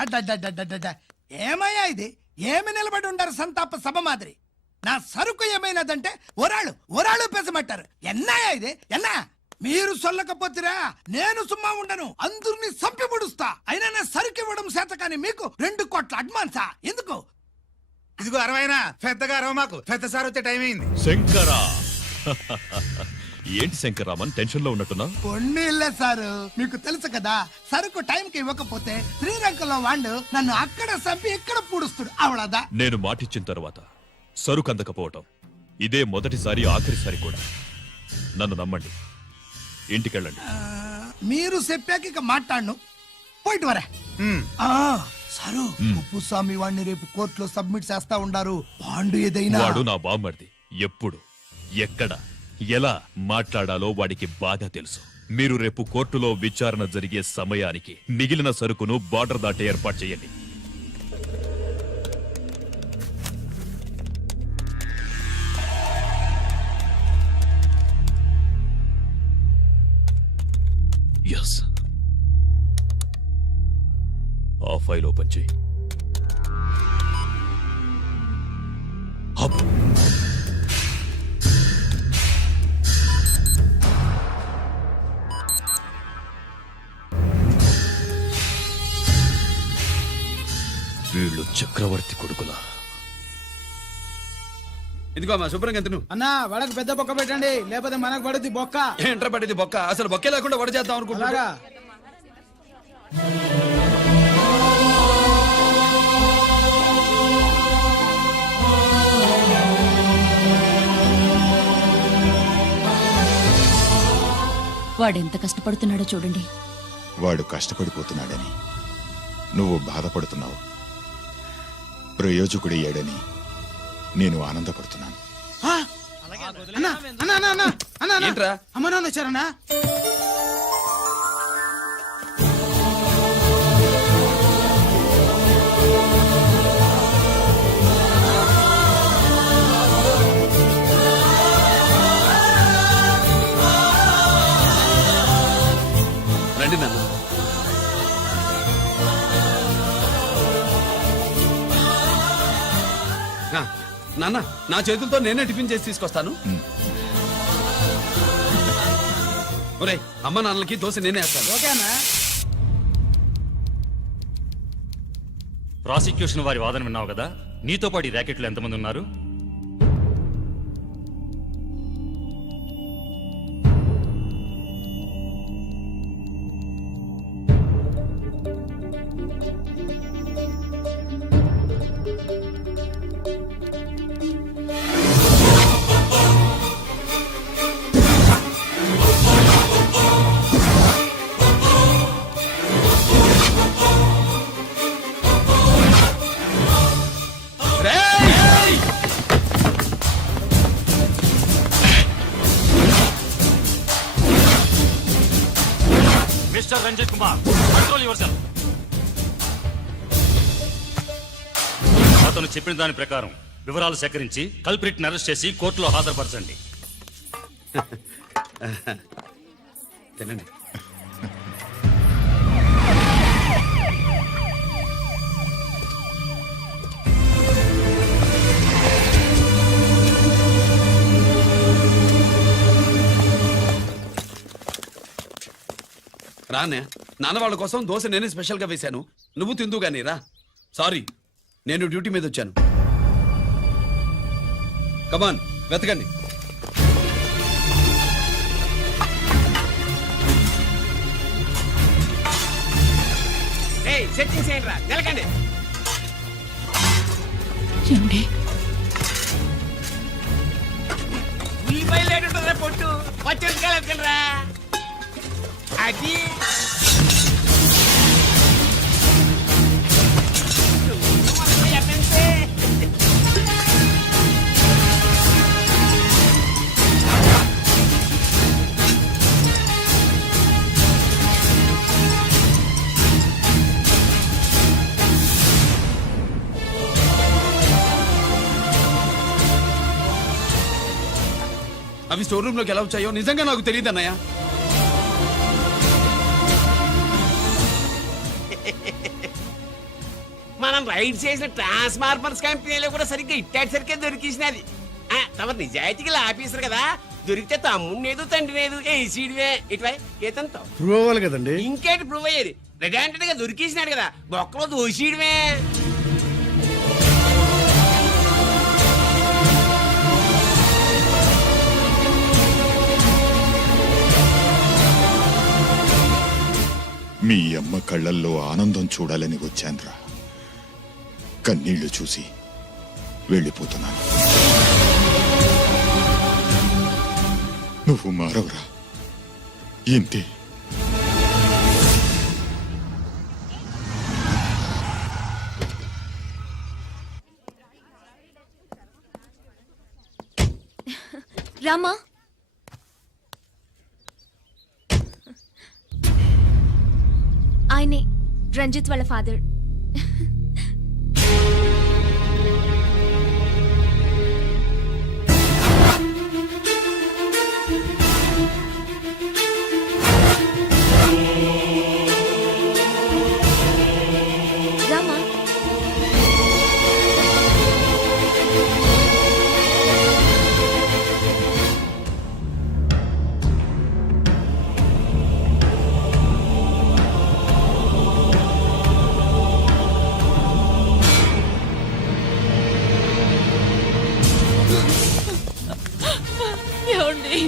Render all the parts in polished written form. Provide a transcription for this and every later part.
అడ్డడ్డడ్డడ్డడ్డ. ఏమయ్యా ఇది? ఏమి నిలబడి ఉండారు సంతాప సభ మాదిరి? నా సరుకు ఏమైనదంటే ఒరాళ్ళు పెసమంటారు. ఎన్నాయా ఇది? ఎన్నా మీరు సొల్లకపోతురా నేను సుమ్మా ఉండను, అందరినీ సంపి ముడుస్తా. అయినా నా సరుకు ఇవ్వడం చేత కానీ మీకు 2 కోట్ల అడ్వాన్సా? ఎందుకు? ఇదిగో 60 పెద్దగా 60 మాకు పెద్ద సార్ వచ్చే టైం అయింది. శంకరా ఏంటి శంకరామన్ టెన్షన్ లో ఉన్నట్టున్నా? కొన్ని ఇల్లే సారు, మీకు తెలుసు కదా, సరుకు టైంకి ఇవ్వకపోతే శ్రీరంగంలో వాండు నన్ను అక్కడ సంపి ఇక్కడ పూడుస్తుడు. అవడదా? నేను మాటిచ్చిన తర్వాత సరుకు అందకపోవటం ఇదే మొదటిసారి ఆఖరిసారి కూడా. నన్ను నమ్మండి, ఇంటికెళ్ళండి. మీరు చెప్పాక ఇక మాట్లాడను. పోయిట్ వరా. సారు, కుప్పుస్వామి వాడిని రేపు కోర్టులో సబ్మిట్ చేస్తా ఉండారు. బాండు ఏదైనా వాడు నా బామ్మర్ది. ఎప్పుడు ఎక్కడ ఎలా మాట్లాడాలో వాడికి బాగా తెలుసు. మీరు రేపు కోర్టులో విచారణ జరిగే సమయానికి మిగిలిన సరుకును బార్డర్ దాటి ఏర్పాటు చేయండి. ఎస్, ఆ ఫైల్ ఓపెన్ చేయి. హబ్. వీళ్ళు చక్రవర్తి కొడుకులా. ఇదిగో మా శుభ్రంగా తిను. అన్నా వడకు పెద్ద బొక్క పెట్టండి, లేకపోతే మనకు పడుద్ది బొక్క. ఏంట్రా పడింది బొక్క? అసలు బొక్కే లేకుండా వడ చేద్దాం అనుకుంటున్నా. అలాగా వాడెంత కష్టపడుతున్నాడో చూడండి. వాడు కష్టపడిపోతున్నాడని నువ్వు బాధపడుతున్నావు, ప్రయోజకుడయ్యాడని నేను ఆనందపడుతున్నాను. అన్నా అన్నా అన్నా అన్నా అన్నా అన్నా. ఏంట్రా? అమ్మ నాన్న వచ్చారన్నా. రండి నాన్న. నాన్న, నా చేతులతో నేనే టిఫిన్ చేసి తీసుకొస్తాను. ఒరేయ్, అమ్మ నాన్నలకి దోశ నేనే వేస్తాను. ఓకే అన్నా. ప్రాసిక్యూషన్ వారి వాదన విన్నావు కదా. నీతో పాటు ఈ ర్యాకెట్లో ఎంతమంది ఉన్నారు? Mister Ranjit Kumar, control yourself. అతను చెప్పిన దాని ప్రకారం వివరాలు సేకరించి కల్ప్రిట్ ని అరెస్ట్ చేసి కోర్టులో హాజరుపరచండి. తినండి. రానే, నాన్న వాళ్ళ కోసం దోశ నేనే స్పెషల్ గా వేశాను. నువ్వు తిందు గానీ రా. సారీ, నేను డ్యూటీ మీద వచ్చాను. కమాన్, వెతకండి. సెట్టింగ్ చేయండి రా, నిలకండి. ఏమండి? ఉల్లిపాయలు లేటుంటుందిరా పొట్టు, పచ్చిమిరపకాయలు ఎత్తుకెళ్ళరా. అది అవి స్టోర్ రూమ్ లోకి ఎలా వచ్చాయో నిజంగా నాకు తెలియదు అన్నయ్య. మనం రైడ్ చేసిన ట్రాన్స్ఫార్మర్స్ కంపెనీలో కూడా సరిగ్గా ఇట్టాడు సరిగ్గా దొరికేసినది తమ నిజాయితీగా ఆఫీసర్ కదా, దొరికితే తమ్ముడిని ఏదో తండ్రి ఏదో ఏసీడివే ఇటువై ఏతంతో ప్రూవ్ అవ్వాలి కదండి. ఇంకేంటి ప్రూవ్ అయ్యేది? రెడీ గా దొరికేసినాడు కదా, బొక్కలో దోషీడివే. మీ అమ్మ కళ్ళల్లో ఆనందం చూడాలని వచ్చాన్రా. కన్నీళ్లు చూసి వెళ్ళిపోతున్నాను. నువ్వు మారవురా, ఇంతే. రామా, ఆయనే రంజిత్ వాళ్ళ ఫాదర్. రామా, ఏమండి?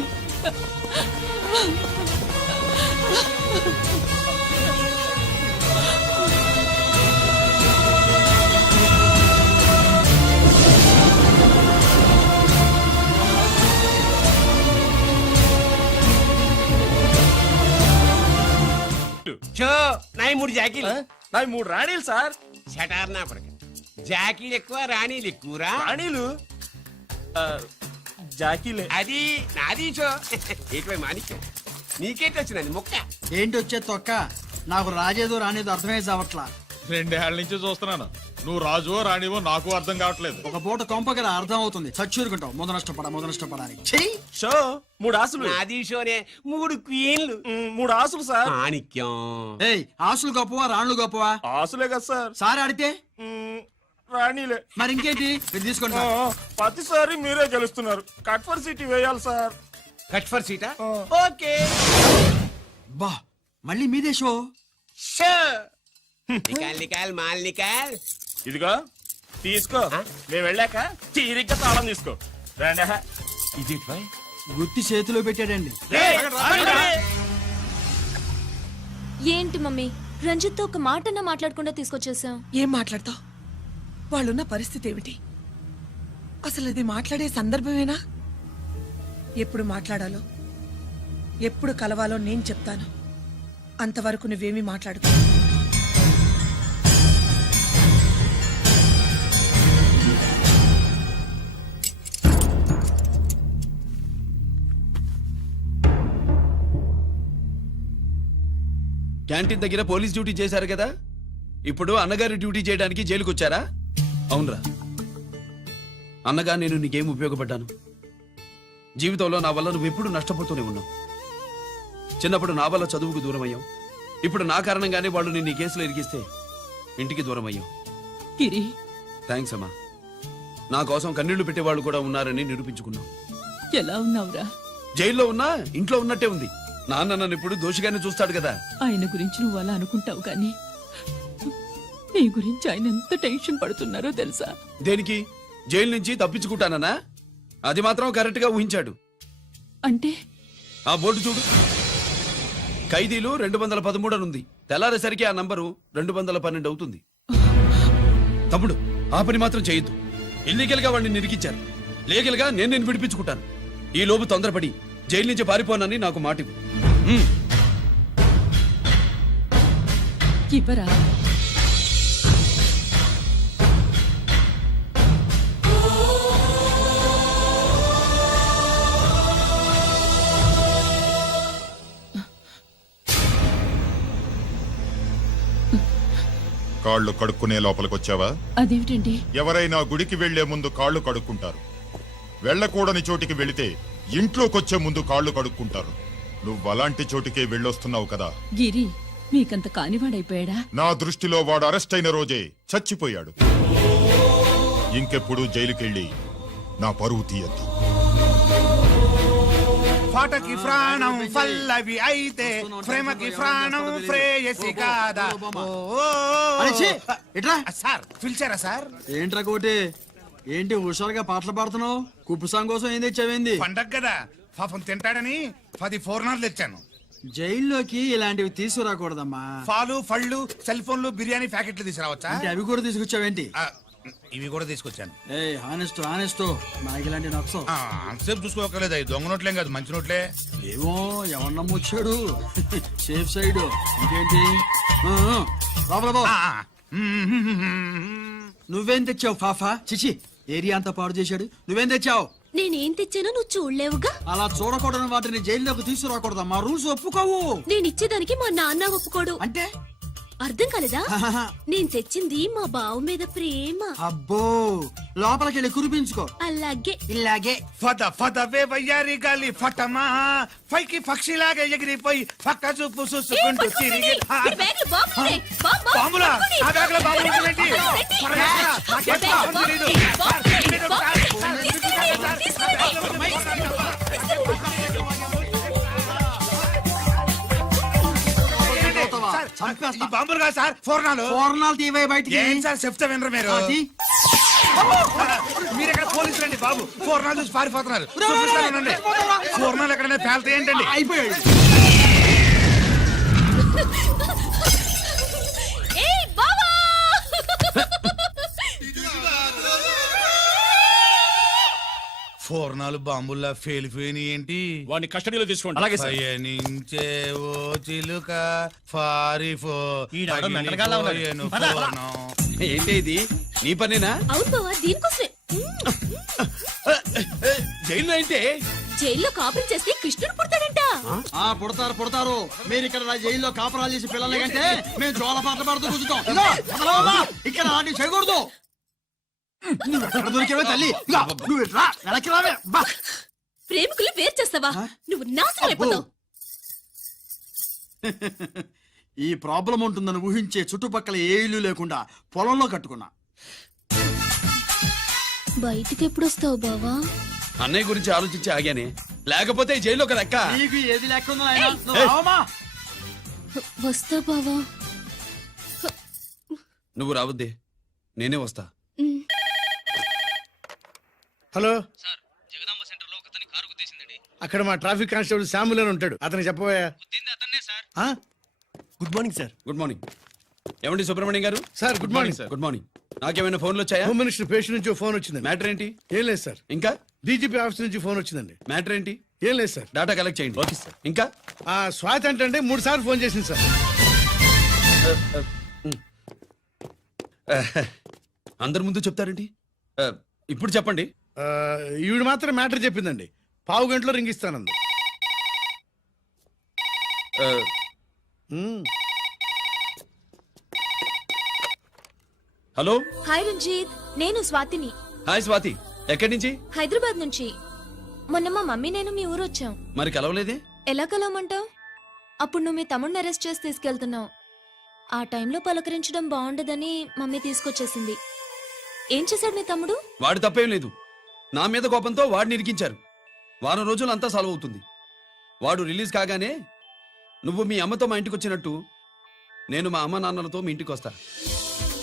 చో నాయి 3 జాకీలు. నాకు 3 రాణీలు సార్. షటార్ నా పడక. జాకీలు ఎక్కువ రాణీలు ఎక్కువరా? రాణీలు జాకీలే. అది నాది చో. ఏటివై మాణిక్యం, నీకేంటి వచ్చినది మొక్క? ఏంటి వచ్చే తొక్క? నాకు రాజేదో రానేదో అర్థమే చావట్లా. 2 ఏళ్ల నుంచి చూస్తున్నాను. నువ్వు రాజువో రాణివో నాకు అర్థం కావట్లేదు. ఒక పూట కొంప కదా అర్థం అవుతుంది. చచ్చూరుకుంటావు. మొద నష్టపడాలి. షో 3 ఆసులు. నాది షోనే 3 క్వీన్లు. 3 ఆసులు సార్. మాణిక్యం. ఏయ్, ఆసులు గొప్పవా రాణులు గొప్పవా? ఆసులే కదా సార్. సార్ ఆడితే రాణిలే. మరి ఇంకేంటి? ఇది తీసుకోండి. ప్రతిసారి మీరే గెలుస్తున్నారు. కట్ ఫర్ సిటీ వేయాలి సార్. కట్ ఫర్ సీటా? ఓకే. బా, మళ్ళీ మీదే షో. షో నికాల్ నికాల్ మాల్ నికాల్. ఇదిగో తీసుకో. మేము వెళ్ళాక తీరిగ్గా తాళం తీసుకో. రండి. ఇది గుత్తి చేతిలో పెట్టాడండి. ఏంటి మమ్మీ, రంజిత్తో ఒక మాటన్నా మాట్లాడకుండా తీసుకొచ్చేసాం. ఏం మాట్లాడతావు? వాళ్ళున్న పరిస్థితి ఏమిటి? అసలు అది మాట్లాడే సందర్భమేనా? ఎప్పుడు మాట్లాడాలో, ఎప్పుడు కలవాలో నేను చెప్తాను. అంతవరకు నువ్వేమీ మాట్లాడుకో. క్యాంటీన్ దగ్గర పోలీస్ డ్యూటీ చేశారు కదా, ఇప్పుడు అన్నగారి డ్యూటీ చేయడానికి జైలుకు వచ్చారా? అవునరా అన్నగా, నేను నీకేం ఉపయోగపడ్డాను? జీవితంలో నా వల్ల నువ్వు ఎప్పుడు నష్టపోతూనే ఉన్నావు. చిన్నప్పుడు నా వల్ల చదువుకు దూరం అయ్యావు. ఇప్పుడు నా కారణంగానే వాళ్ళు నిన్ను ఈ కేసులో ఇరికిస్తే ఇంటికి దూరం అయ్యావు. థ్యాంక్స్ అమ్మా. నా కోసం కన్నీళ్లు పెట్టేవాళ్ళు కూడా ఉన్నారని నిరూపించుకున్నావు. ఎలా ఉన్నావురా? జైల్లో ఉన్నా ఇంట్లో ఉన్నట్టే ఉంది. నాన్న నన్ను ఇప్పుడు దోషిగానే చూస్తాడు కదా. ఆయన గురించి నువ్వు అలా అనుకుంటావు కానీ నీ గురించి ఆయన ఎంత టెన్షన్ పడుతున్నారో తెలుసా? దేనికి? జైలు నుంచి తప్పించుకుంటానన్నా? అది మాత్రం కరెక్ట్ గా ఊహించాడు. అంటే ఆ బోర్డు చూడు, ఖైదీలు 213 అని ఉంది. తెల్లారేసరికి ఆ నంబరు 212 అవుతుంది. తమ్ముడు, ఆ పని మాత్రం చేయొద్దు. ఇల్లీగల్ గా వాడిని నిరికించారు. లీగల్ గా నేను విడిపించుకుంటాను. ఈ లోపు తొందరపడి జైలు నుంచి పారిపోనని నాకు మాట ఇవ్వు. ఇవ్వరా? కాళ్ళు కడుక్కునే లోపలికొచ్చావా? అదేమిటండి? ఎవరైనా గుడికి వెళ్లే ముందు కాళ్ళు కడుక్కుంటారు. వెళ్ళకూడని చోటికి వెళితే ఇంట్లోకొచ్చే ముందు కాళ్ళు కడుక్కుంటారు. నువ్వు అలాంటి చోటికే వెళ్ళొస్తున్నావు కదా. గిరి, మీకంత కానివాడైపోయాడా? నా దృష్టిలో వాడు అరెస్ట్ అయిన రోజే చచ్చిపోయాడు. ఇంకెప్పుడు జైలుకెళ్ళి నా పరువు తీయద్దు. పాటకి ప్రాణం పల్లవి అయితే ప్రేమకి ప్రాణం ప్రేయసి కాదా. ఇట్రా సార్ పిలిచారా సార్? ఏంట్రా కోటి, ఏంటి హుషారుగా పాటలు పాడుతున్నావు? కుప్పు కోసం ఏం తెచ్చావేంది? పండగ కదా పాపం తింటాడని 10 పూర్ణాలు తెచ్చాను. జైల్లోకి ఇలాంటివి తీసుకురాకూడదమ్మా. పాలు పళ్ళు సెల్ ఫోన్లు బిర్యానీ ప్యాకెట్లు తీసుకురావచ్చా? అంటే అవి కూడా తీసుకొచ్చావేంటి? ఆ, ఇవి కూడా తీసుకొచ్చాను. ఏ హానెస్ట్ హానెస్ట్, మనకి ఇలాంటి నచ్చవు. అంతసేపు చూసుకోకలేదు, అవి దొంగ నోట్లేం కాదు, మంచి నోట్లే. ఏమో ఎవరు నమ్మొచ్చాడు. Safe side. ఇంకేంటి? లోపల పో. నువ్వేం తెచ్చావు ఫాఫా? చిచి, ఏరియా అంతా పాడు చేశాడు. నువ్వేం తెచ్చావు? నేనేం తెచ్చానో నువ్వు చూడలేవుగా. అలా చూడకూడని వాటిని జైల్లోకి తీసుకురాకూడదమ్మా. రూల్స్ ఒప్పుకోవు. నేనిచ్చేదానికి మా నాన్న ఒప్పుకోడు. అంటే అర్థం కాలేదా? నేను తెచ్చింది మా బావు మీద ప్రేమ. అబ్బో, లోపలికి వెళ్ళి కురిపించుకో. అలాగే ఇలాగే ఫద ఫదవే వయ్యారి గాలి ఫటమా, పైకి పక్షిలాగా ఎగిరిపోయి పక్క చూపు చూసుకుంటూ తిరిగి. బాంబులా? ఆ బ్యాగ్లో బాంబులు ఉంటుందేంటి? పరమేశ్వరా, నాకేం బాంబులు తెలీదు. సార్, చంపేస్తా. ఈ బాంబులు కాదు సార్, పూర్ణాలు. పూర్ణాలు తీవే బయటికి. ఏం సార్ చెప్తే వినరు మీరు? అది. మీరు ఎక్కడ పోలీసులు అండి బాబు? పూర్ణాలు చూసి పారిపోతున్నారు. చూపిస్తానండి. పూర్ణాలు ఎక్కడైనా పేల్తే ఏంటండి? అయిపోయాడు. ఏయ్ బావా! పూర్ణాలు బాంబుల్లా ఫేలిపోయినాయి ఏంటి? వాడిని కస్టడీలో తీసుకోండి. పయనించే ఓ చిలుక పారిపో. ఈనాడు మెంటలగాళ్ళ ఉన్నాడు. పగిలిపోయేను పద. పూర్ణం. ఏంటి ఇది? నీ పనేనా? అవును బావా, దీనికోసమే. జైల్లో ఏంటి? జైల్లో కాపురం చేస్తే కృష్ణుడు పుడతాడంట. పుడతారు పుడతారు. మీరు ఇక్కడ నా జైల్లో కాపురాలు చేసి పిల్లల్ని కంటే మేము జోల పాటలు పాడుతూ కూర్చుంటాం. ఇదిగో, వదలవమ్మా. ఇక్కడ అలాంటివి చేయకూడదు. నువ్వు ఎక్కడ దొరికేవే తల్లి? ఇదిగో, నువ్వు ఇట్రా, వెనక్కి రావే. బా. ప్రేమికులు వేరు చేస్తావా? నువ్వు నాశనం అయిపోతావు. ఈ ప్రాబ్లం ఉంటుందని ఊహించే చుట్టుపక్కల ఏ ఇల్లు లేకుండా పొలంలో కట్టుకున్నా. బయటికి ఎప్పుడు వస్తావు బావా? అన్నయ్య గురించి ఆలోచించి ఆగానే, లేకపోతే ఈ జైల్లో ఒక లెక్క. నీకు ఏది లేకుండా నాయనా? నువ్వు రావమ్మా. వస్తా బావా. నువ్వు రావద్దే, నేనే వస్తా. హలో అక్కడ మా ట్రాఫిక్ కానిస్టేబుల్ శామ్యుల్ అని ఉంటాడు, అతను చెప్పబోయా. Good morning sir. Good morning. ఏమండి Subrahmanyam garu? Sir good morning sir. Good morning. నాకేమైనా ఫోన్లు వచ్చాయా? హోమ్ మినిస్టర్ పేషెంట్ నుంచి ఫోన్ వచ్చిందండి. మ్యాటర్ ఏంటి? ఏం లేదు సార్. ఇంకా డీజీపీ ఆఫీస్ నుంచి ఫోన్ వచ్చిందండి. మ్యాటర్ ఏంటి? ఏం లేదు సార్. డాటా కలెక్ట్ చేయండి. Okay sir. ఇంకా ఆ స్వాతి అంటే 3 సార్లు ఫోన్ చేసింది సార్. అందరి ముందు చెప్తారేంటి? ఇప్పుడు చెప్పండి. ఈవిడ మాత్రం మ్యాటర్ చెప్పిందండి. 1/2 గంటలో రింగ్ ఇస్తానంది. హలో. హాయ్ రంజిత్, నేను స్వాతిని. హాయ్ స్వాతి. ఎక్కడి నుంచి? హైదరాబాద్ నుంచి. మొన్న మా మమ్మీ నేను మీ ఊరు వచ్చాం. మరి కలవలేదే? ఎలా కలవమంటావు? అప్పుడు నువ్వు మీ తమ్ముడిని అరెస్ట్ చేసి తీసుకెళ్తున్నావు. ఆ టైంలో పలకరించడం బాగుండదని మమ్మీ తీసుకొచ్చేసింది. ఏం చేశాడు మీ తమ్ముడు? వాడి తప్పేం లేదు. నా మీద కోపంతో వాడిని ఇరికించారు. వారం రోజులు అంతా సాల్వ్ అవుతుంది. వాడు రిలీజ్ కాగానే నువ్వు మీ అమ్మతో మా ఇంటికి వచ్చినట్టు నేను మా అమ్మ నాన్నలతో మీ ఇంటికి వస్తా,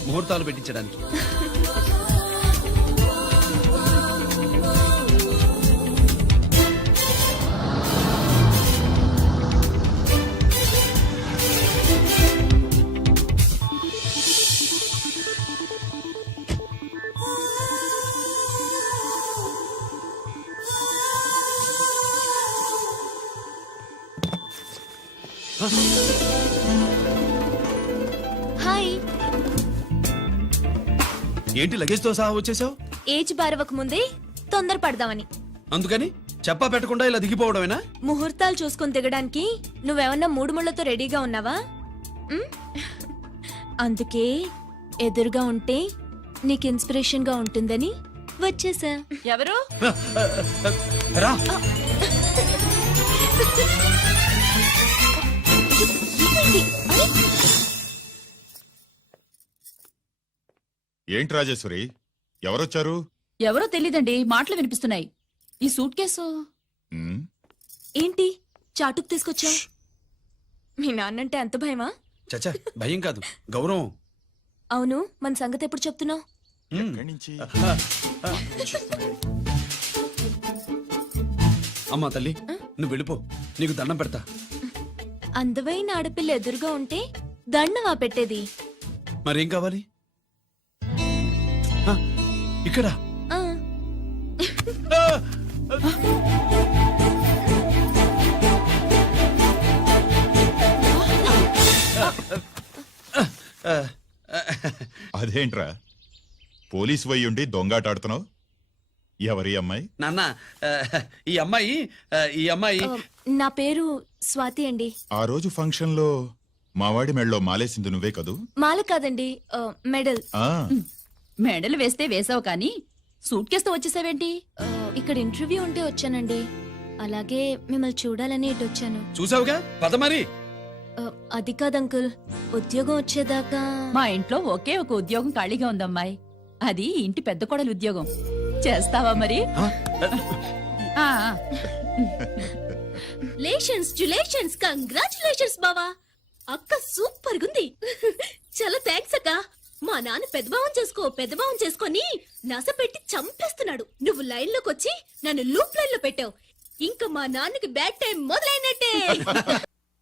ముహూర్తాలు పెట్టించడానికి. హాయ్. ఏంటి లగేజ్తో సహా వచ్చేసావు? ఏజ్ బారవక ముందే తొందర పడదామని. అందుకని చెప్పా పెట్టకుండా ఇలా దిగిపోవడమేనా? ముహూర్తాలు చూసుకొని దిగడానికి నువ్వేమన్నా 3 ముళ్ళతో రెడీగా ఉన్నావా? ఉమ్? అందుకే ఎదురుగా ఉంటే నీకు ఇన్స్పిరేషన్ గా ఉంటుందని వచ్చేసా. ఎవరు? రా. ఏమైంది? అరే, ఏంటి రాజేశ్వరి ఎవరొచ్చారు? ఎవరో తెలీదండి, మాటలు వినిపిస్తున్నాయి. ఈ సూట్ కేసు ఉమ్, ఏంటి చాటుకు తీసుకొచ్చా? మీ నాన్నంటే అంత భయమా? చచ్చా భయం కాదు, గౌరవం. అవును, మన సంగతి ఎప్పుడు చెప్తున్నావు? ఎక్కడి నుంచి? అమ్మా తల్లి, నువ్వు వెళ్ళిపో, నీకు దండం పెడతా. అందమైన ఆడపిల్ల ఎదురుగా ఉంటే దండవా పెట్టేది? మరేం కావాలి? ఆ, ఇక్కడ ఆ, అదేంట్రా పోలీసు వయ్యుండి దొంగాటాడుతున్నావు? ఎవరి అమ్మాయి? నాన్న, ఈ అమ్మాయి ఆ, నా పేరు స్వాతి అండి. ఆ రోజు ఫంక్షన్ లో మావాడి మెళ్ళలో మాలేసింది నువ్వే కదూ? మాల కాదండి, మెడల్. ఆ, మెడలు వేస్తే వేసావు కానీ సూట్ కేసుతో వచ్చేసావేంటి? ఇక్కడ ఇంటర్వ్యూ ఉంటే వచ్చానండి. అలాగే మిమ్మల్ని చూడాలని ఇటు వచ్చాను. చూసావుగా, పద మరి. అది కాదు అంకుల్, ఉద్యోగం వచ్చేదాకా. మా ఇంట్లో ఒకే ఒక ఉద్యోగం ఖాళీగా ఉందమ్మాయి, అది ఇంటి పెద్ద కోడలు ఉద్యోగం. చేస్తావా మరి? ఆ, లేషన్స్ కంగ్రాచులేషన్స్ బావా. అక్క సూపర్ గుంది. చాలా థ్యాంక్స్ అక్క. మా నాన్న పెద్దభావం చేసుకొని నస పెట్టి చంపేస్తున్నాడు. నువ్వు లైన్ లోకి వచ్చి నన్ను లూప్ లైన్ లో పెట్టావు. ఇంకా మా నాన్నకి బ్యాడ్ టైం మొదలైనట్టే.